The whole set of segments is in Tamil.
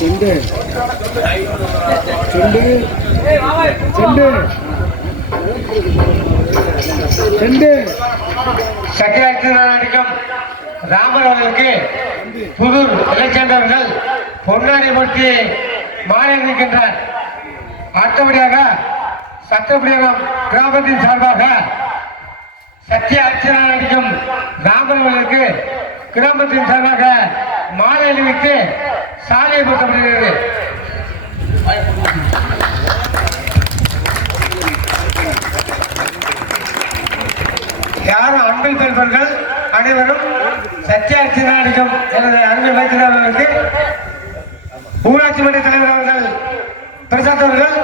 செண்டு. செண்டு. செண்டு. செண்டு. சக்கராட்சி ராமர் அவர்களுக்கு புதூர் அலெக்சாண்டர்கள் பொன்னாடி மூர்த்தி மாலை அடுத்தபடியாக சட்டப்படியாரம் கிராமத்தின் சார்பாக சத்திய அர்ச்சனா நடிக்கும் ராமர் அவர்களுக்கு கிராமத்தின் சார்பாக மாலை அணிவித்து சாலையை பொருத்தப்படுகிறது யாரும் அன்பில் பெறுபவர்கள் அனைவரும் சத்தியாட்சி நாடிக்கும் எனது அன்பை வைத்திருந்தவர்களுக்கு ஊராட்சி மன்ற தலைவர் அவர்கள் பிரசாத் அவர்கள்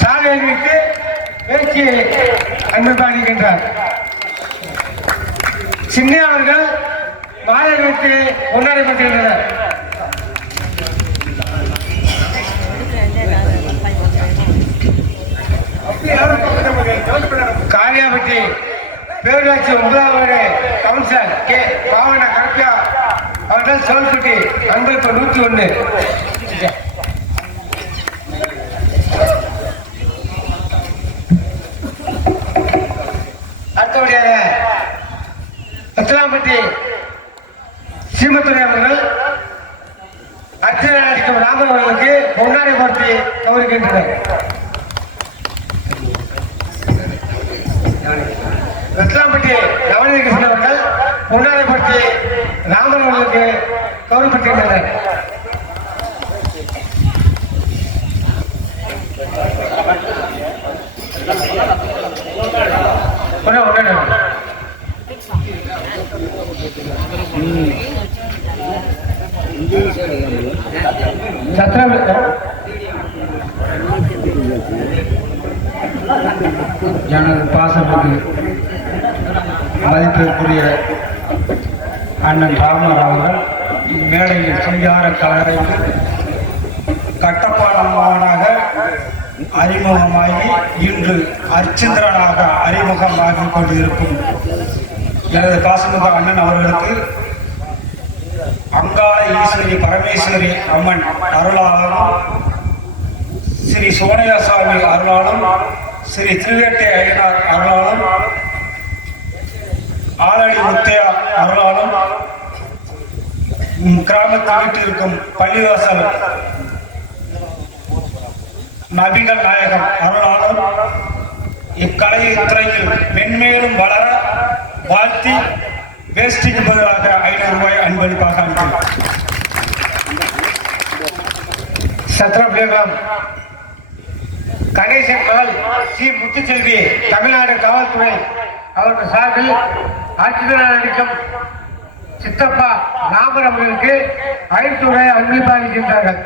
சாலை அறிவித்து பேச்சு அன்பு பாடிக்கின்றார் சின்ன அவர்கள் மாலை வைத்து கொண்டாடப்பட்டிருந்தனர் காரியாபட்டி பேரூராட்சி ஒன்பதாவது கவுன்சிலர் கே பாவனா கருப்பியா அவர்கள் சோல்குட்டி அன்பளிப்பு நூற்றி ஒன்று அடுத்தபடியாக பத்தலாம்பட்டி சீமத்துறை அவர்கள் அர்ச்சனை அடிக்கும் ராமன் அவர்களுக்கு பொன்னாடை தவறு கௌரிக்கின்றனர் ரத்னாம்பட்டி நவநீத கிருஷ்ணன் அவர்கள் பொன்னாடைப்படுத்தி ராமன் அவர்களுக்கு கௌரவப்பட்டிருந்தனர் ஒண்ணு, சத்திரம் எனது பாசமிகு மதிப்பிற்குரிய அண்ணன் ராமர் அவர்கள் இம்மேடையில் சிங்கார கலரை கட்டப்பாளமானாக அறிமுகமாகி இன்று அர்ச்சந்திரனாக அறிமுகமாகிக் கொண்டிருக்கும் எனது பாசமுக அண்ணன் அவர்களுக்கு அங்காள ஈஸ்வரி பரமேஸ்வரி அம்மன் அருளாகவும் ஸ்ரீ சோனியாசாமி அருளாலும் ஸ்ரீ திருவேட்டை ஐயனார் அருளாலும் ஆலடி முத்தையா அருளாலும் உம் கிராமத்தில் வீட்டிற்கும் பள்ளிவாசல் நபிகள் நாயகம் அருளாலும் இக்கலை துறையில் மென்மேலும் வளர வாழ்த்தி வேஷ்டிக்கு பதிலாக ஐநூறு ரூபாய் அன்பளிப்பாக அளிக்கிறேன் சத்ரபேகம் கணேசன் மகள் சி முத்துச்செல்வி தமிழ்நாடு காவல்துறை அவர்கள் சார்பில் ஆட்சித்தலைவர் நடிக்கும் சித்தப்பா ராமர் அவர்களுக்கு ஐநூறு அன்பளிப்பாகின்றார்கள்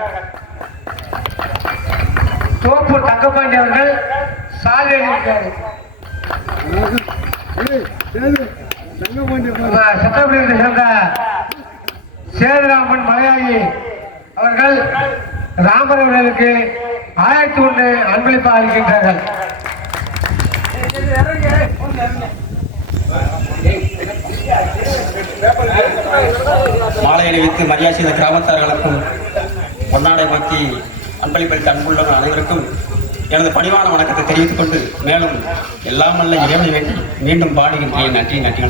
தோப்பு தங்கப்பாண்டி அவர்கள் சாலை அணிவிக்கிறார்கள். தங்கபாண்டி சேர்ந்த சேதுராமன் மலையாளி அவர்கள் ராமர் அவர்களுக்கு ஆயிரத்தி ஒன்று அன்பளிப்பா அளிக்கின்றார்கள். மாலை அணிவித்து மரியாதை செய்த கிராமத்தார்களுக்கும் பொன்னாடை மாற்றி அன்பளிப்பளித்த அன்புள்ள அனைவருக்கும் எனது பணிவான வணக்கத்தை தெரிவித்துக் கொண்டு மேலும் எல்லாம் வல்ல இறைவனை வேண்டி மீண்டும் பாடுகின்றேன் நன்றி நன்றி